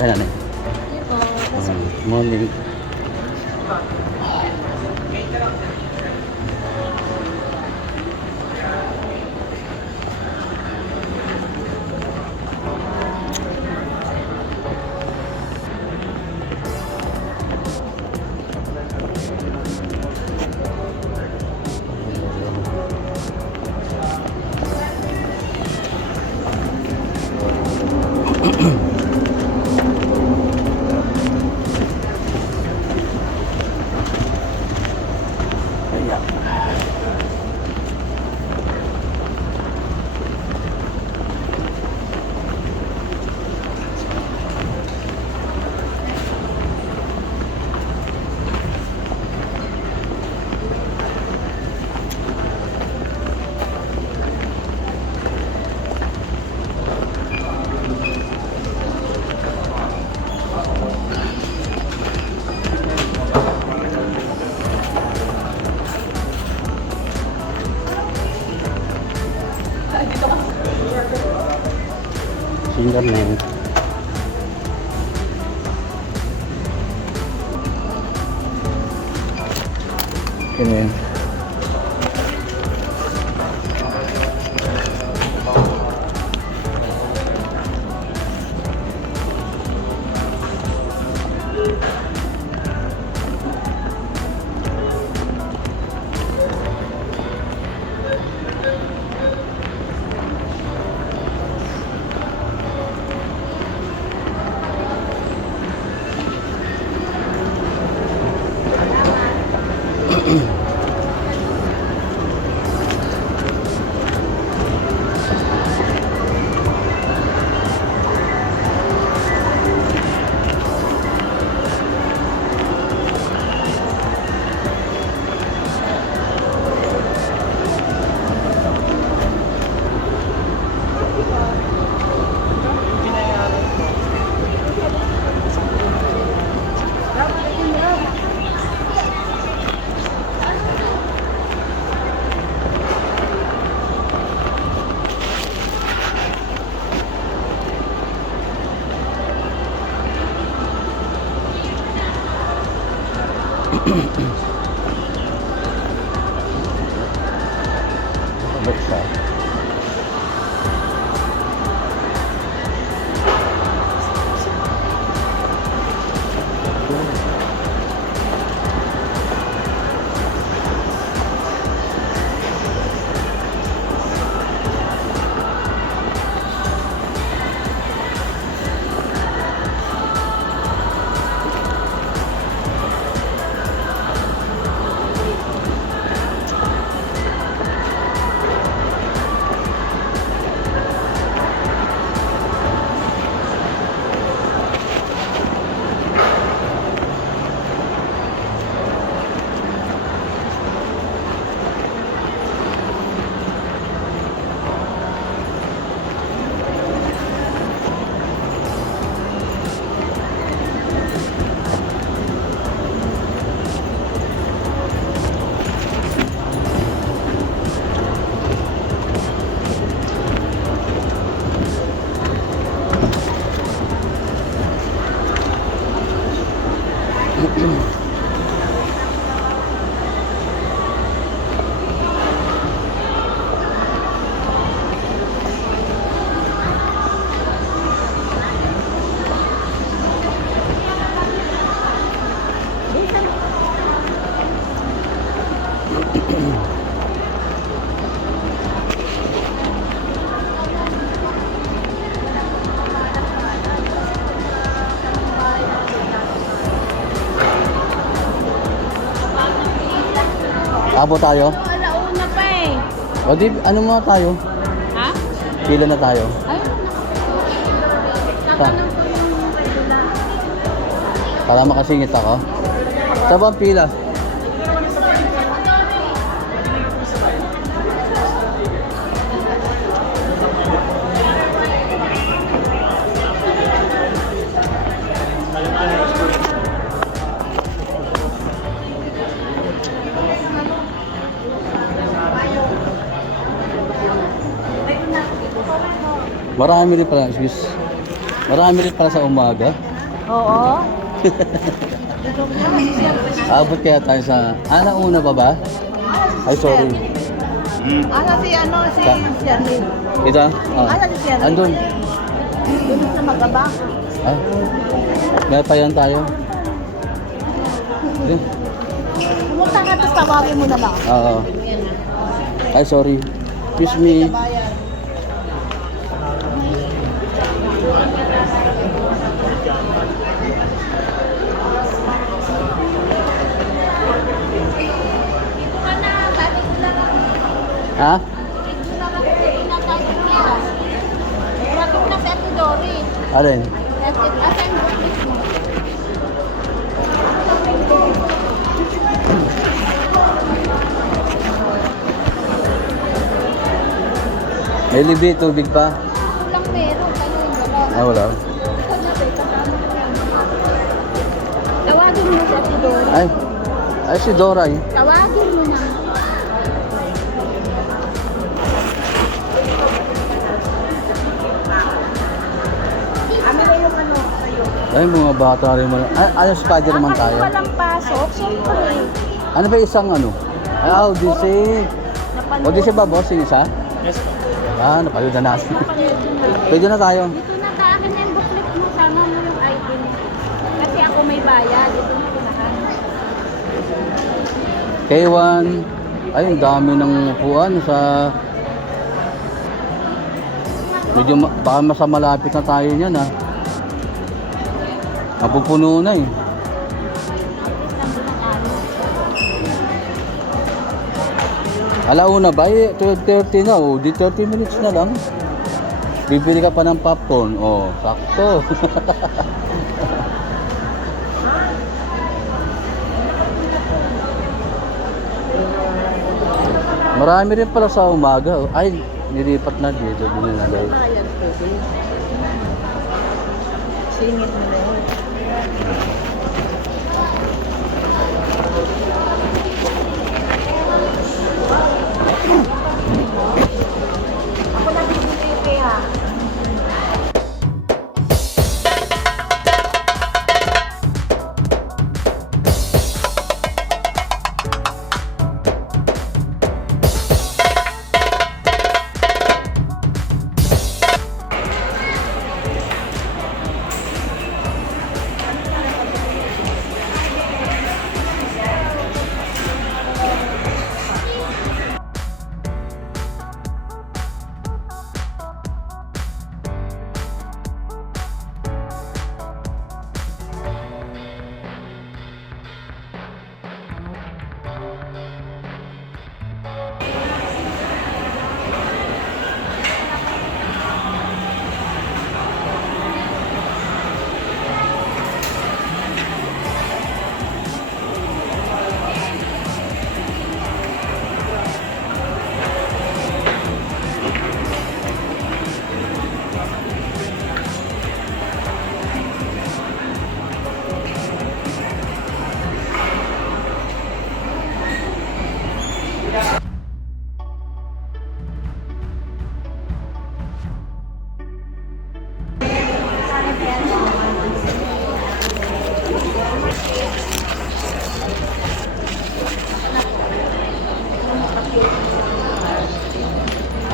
Kaya na. Morning. Singer na yun. Ganyan. Buksa. Abo tayo? Alauna pa eh. O di, ano muna tayo? Ha? Pila na tayo. Ayun na. Tatanong ko yung regular. Para makasingit ako. Saan ba ang pila? Marami rin pala, excuse. Marami rin pala sa umaga. Oo. Abot kaya tayo sa... nauna pa ba? Ay, sorry. Si Sherlyn. Ito? Si Sherlyn. Andun. Doon sa magaba. May pa yan tayo. Eh, Pumunta ka, tapos tawagin mo na lang. Oo. Ay, sorry. Excuse me. Ha? Traffic na sa Ate Dory. Alin? Asan booklet mo? May libi, tubig pa? Walang meron. Wala. Tawagin mo si Ate Dory. Ay, si Dora eh. Tawagin mo na. Ano na yung ano sa'yo? Ay, mga bata rin mo. Ano, Spider-Man tayo? Walang pasok, siyempre. Ano ba isang ano? Odyssey. Odyssey ba, boss? Yung isa? Yes po. Napanood na natin. Pwede na tayo. Dito na sa akin na yung booklet mo, sama mo yung ID mo. Kasi ako may bayad, dito na kinahan. K1. Ay, ang dami ng upuan sa... Medyo baka mas malapit na tayo niyan ha. Mapupuno na eh. Alauna ba? 12:30 na. Di 30 minutes na lang. Bibili ka pa ng popcorn. Sakto. Marami rin pala sa umaga. Ay, nilipat na dito. Binilagay. Singit mo na yun. Ako na bibili kaya.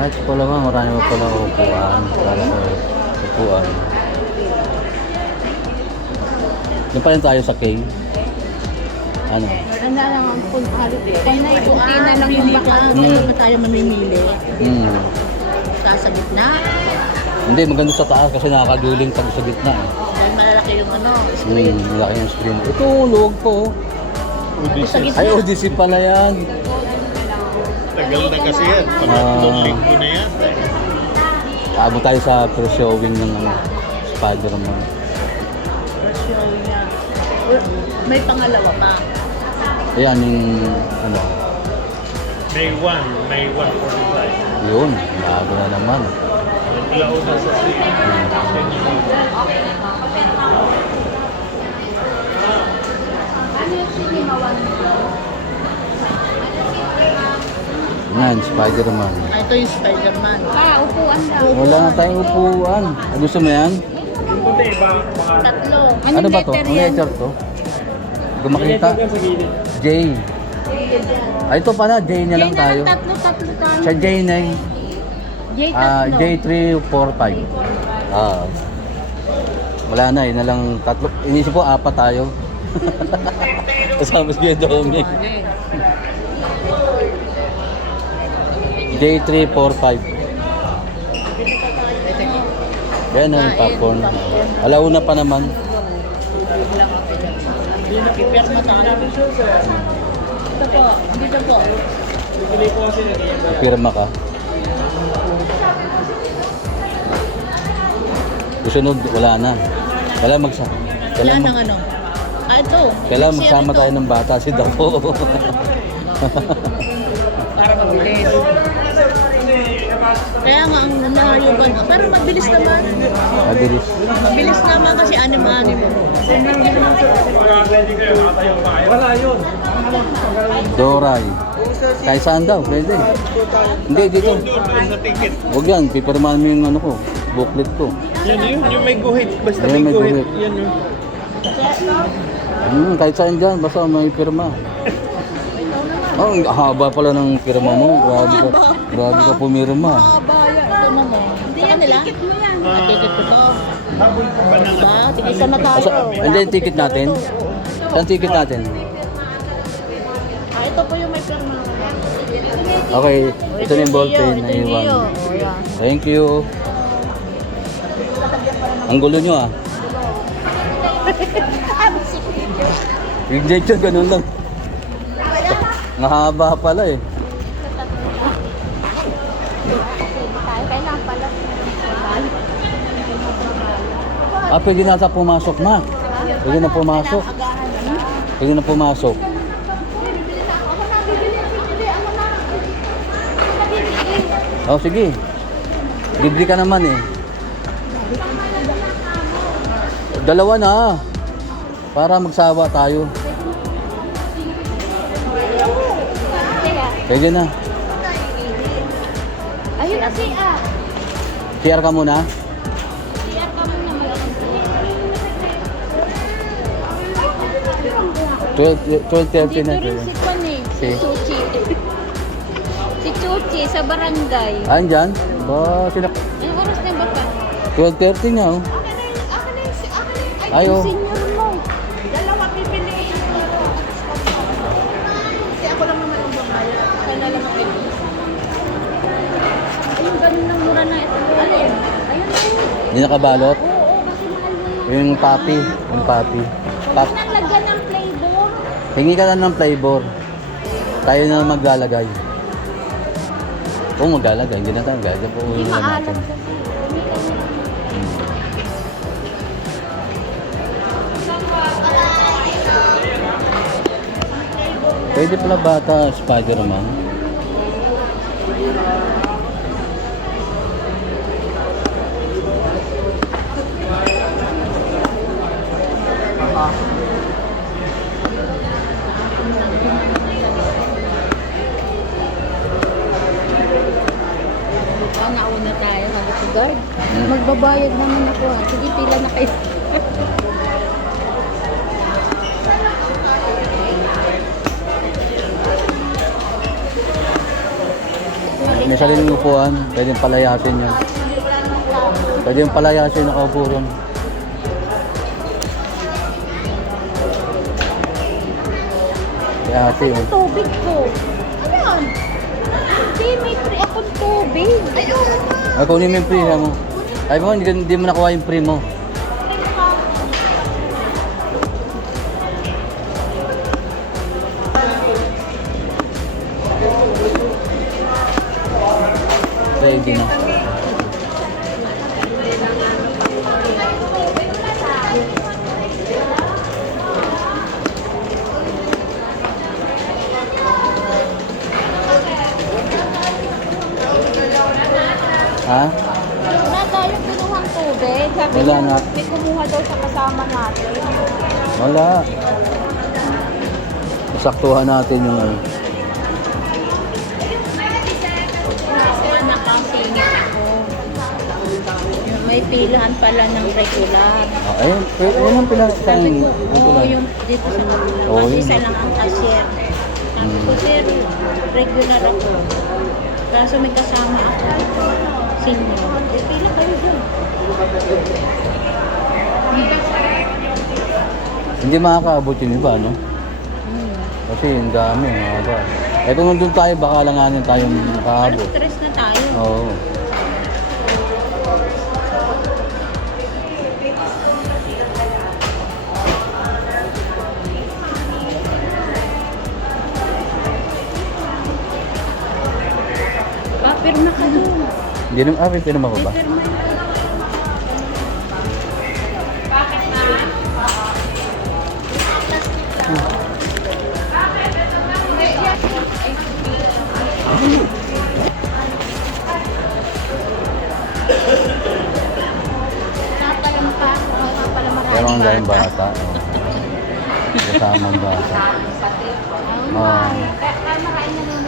Ito pala nga, marami pa pala upuan. Para sa upuan. Doon pa rin tayo sa K. Ano? Ano lang ang punti na lang yung bakal. Hmm. Hindi tayo mamimili. Sa gitna. Hindi, maganda sa taas kasi nakakaduling pag sa gitna eh. Dahil malalaki yung ano. Malaki yung screen. Ito, luwag po. Sa gitna. Ay, Odyssey pala yan. Tagal na kasi yan. Pangatlong linggo na yan. Abot tayo sa first showing ng Spider-Man. May pangalawa pa. Ayan yung ano. May 1:45. Yun, bago na naman. Launa sa city. Ano yung cinema one? Yan, Spider-Man. Ito yung Spider-Man. Upuan daw. Wala na tayong upuan. Gusto mo yan? Tatlo. Ano ba to? letter Ang yan? letter to? Hindi ko makita. J. Ah, ito pala, J na lang tayo. Tatlo tayo. Sa J na yung J tatlo. J345. Ah. Wala na, yun na lang tatlo. Inisip ko, apat tayo. Kasama si Kuya Dominic. J345. Yan ang popcorn. Alauna pa naman. Pipirma tayo. Dito po. Dito po. Pirma ka. Susunod, wala na. Wala Kailangan nang ano. Ito. Kailangan Siya magsama ito. tayo ng bata si Dapo. Para mabilis. Kaya nga ang nahayuban. Pero mabilis naman. Mabilis. Mabilis naman kasi anim-anim. Doray. Kahit saan daw, pwede. Hindi, dito. Doon sa ticket. Huwag yan, pipirmahan mo yung ano ko, booklet ko. Yan yun, yung may guhit. Basta Yan, may may guhit. guhit. Yan yun. Kahit saan dyan, basta may pirma. Oh, ang haba pala ng pirma mo. Grabe ka pumirma. Makabaya. Ito mo mo. Hindi yan nila. Ticket mo yan. Ticket ko to. Diba? Ticket sa tayo. Hindi yung ticket natin. Saan ticket natin? Ito po yung may pirma. Okay, ito na yung ballpen na iwan. Thank you. Ang gulo nyo ah. Injection, ganun lang. Mahaba pala eh. Kailangan pala. Ah, pwede na ata pumasok na. Pwede na pumasok. Pwede na pumasok. Oh, sige. Libre ka naman eh. Dalawa na. Para magsawa tayo. Pwede na. Ayun na si A. CR ka muna. CR ka muna mag-aantay. 12:30 na. Dito rin si Pan eh. Si Si? Chuchi. Si Chuchi sa barangay. Andyan? Ba, sila... Anong oras na ba pa? 12:30 na oh. Ay, Ayo. yung senior mo. Dalawa pipiliin mo. Kasi ako lang naman ang babae. Ako na lang ang pipiliin. Ayun, ganun lang mura na ito. Alin? Ayun na yun. Hindi nakabalot. Oo, kasi mahal mo yun. Yung papi. Yung papi. Huwag nang lagyan ng flavor. Hingi ka lang ng flavor. Tayo na maglalagay. Kung maglalagay, hindi na tayo gagawin. Hindi Uuwi na maalam natin. kasi. Hindi ka na. Pwede pala bata Spider-Man. Nauna tayo. Sabi ko, guard, magbabayad naman ako. Sige, pila na kayo. May sariling upuan. Pwede palayasin yun. Pwede palayasin yung nakaupo ron. Kaya ate yun. Tubig ko. Ano yan? Hindi, may free akong tubig. Ayun. Ay, kunin mo yung free mo. Ay mo, hindi mo nakuha yung free mo. Ready na. Ha? Na tayo pinuhang tubig. Sabi Wala niya, nga. may kumuha daw sa kasama natin. Wala. Saktuhan natin yung ano. Kasi anak ang singit ako. May pilahan pala ng regular. Ayun, yun ang isang Oo, yung dito sa kanila. Oo, Kasi yun. isa lang ang cashier. Sabi ko, sir, regular ako. Kaso may kasama ako. Senior. Eh, pila kayo dyan. Hindi makakaabot yung iba, no? Hmm. Kasi ang dami, mahaba. Eh kung nandun tayo, baka langanin tayong Parang makaabot. stress na tayo. Oo. Papirma ka doon. Hindi naman, pinama ko ba? Papirma. Papalampa. Papalampa. Pero ang daming bata. Oh. Kasamang bata. Oo. Kaya makain na nun.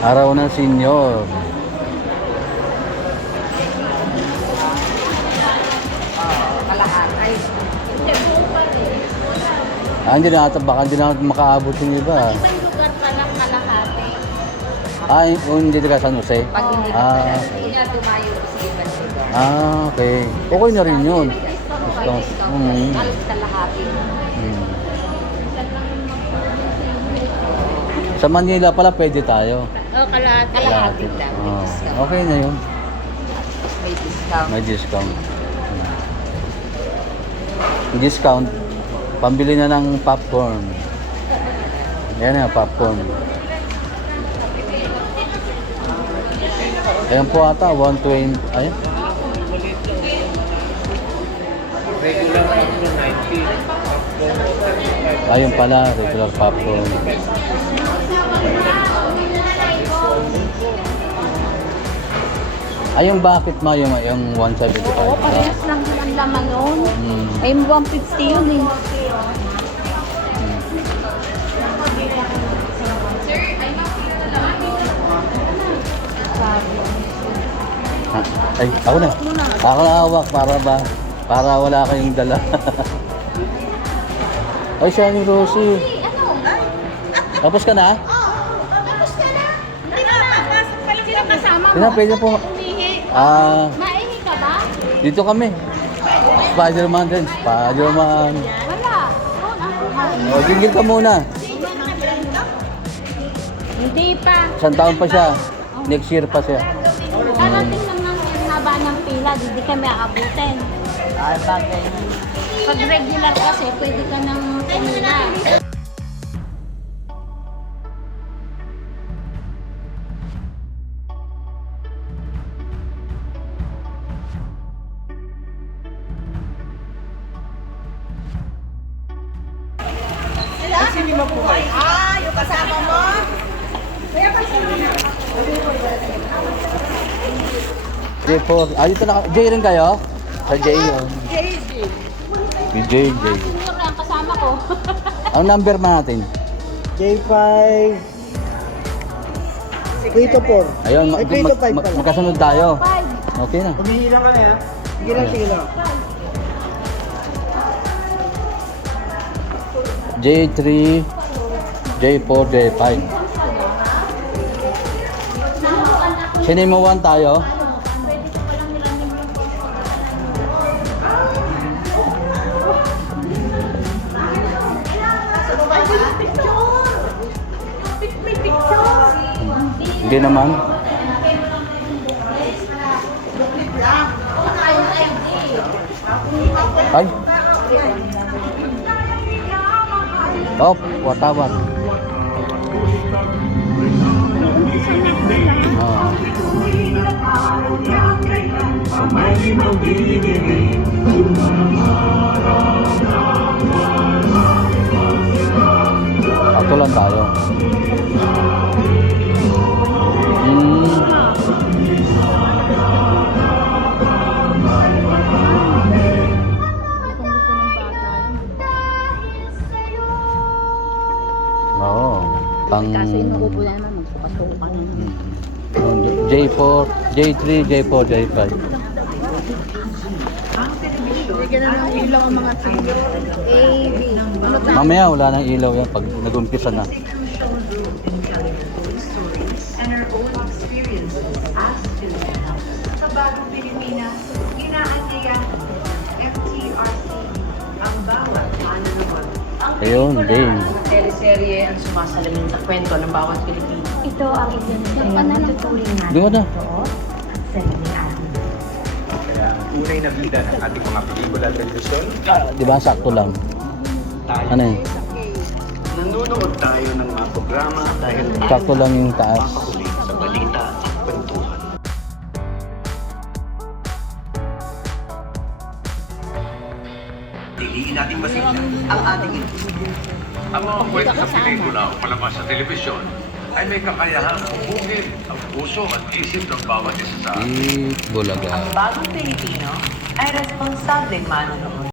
Araw ng senior. Hindi na ata, baka hindi na makaabot yung iba. Ibang lugar pa lang kalahati. Hindi ka San Jose? Pag hindi Ah, niya tumayo sa ibang lugar. okay. Okay na rin yun. Discount. Mm. Halos kalahati. Mm. Sa Manila pala pwede tayo. Oh, kalahati. Kalahati lang. May Oh, discount. okay na yun. May discount. May discount. Discount. Pambili na ng popcorn. Yan na, popcorn. Ayan po ata, 120. Ayan. Regular ako 90. Ayun pala, regular popcorn. Ayun bakit ma yung 175? Oo, parehas lang din ang laman nun. Hmm. Ay, 150 yun eh. Ay, ako na. Ako na hawak para wala kayong dala. Ay, siya ni Rosie. Tapos ka na? Tapos ka na? Hindi ka papasok pa lang. Sino kasama mo? Sino, pwede po. Umihi. Maihi ka ba? Dito kami. Spider-Man din. Spider-Man. Wala. Doon O, ginggil ka muna. Hindi pa. Isang taon pa siya. Next year pa siya. Karating lang ng haba ng pila, hindi kami aabutin. Ay, bagay. Pag regular kasi, pwede ka nang pumila. J4. Dito na. J rin kayo? Sa J yun. May J. Senior na ang kasama ko. Ang number ba natin? J5 3 to 4. Ayun, Ay, 3 to 5 pala. magkasunod tayo. 5. Okay na. Humihilang kami ha. Sige lang, sige lang. J3, J4, J5. Sinimo 1 tayo. Hindi naman. Ay. Oh, watawat. Ah. Ato lang tayo. Gusto ng bata yun. Oo. Pang... Kasi inuubo na naman. J4, J3, J4, J5. Bigyan na ng ilaw ang mga senior. A, B. Ano tayo? Mamaya wala nang ilaw yan pag nag-umpisa na. and our own experiences as Filipinos. Sa bagong Pilipinas, inaanyaya FTRC ang bawat manunod. Ayun, Dane. Teleserye ang sumasalamin sa kwento ng bawat Pilipino. Ito ang isinasayang matuturing natin Di ba na? sa limang atin. Tunay na bida ng ating mga pelikula at telebisyon, Di ba sakto lang? Ano yun? nanonood tayo ng mga programa dahil Sakto lang yung taas. makahuli sa balita at kwentuhan. Piliin natin masigla ang ating industriya. Ang mga kwento sa pelikula o palabas sa telebisyon ay may kakayahang hubugin ang puso at isip ng bawat isa sa atin. Bulaga. Ang bagong Pilipino ay responsableng manonood.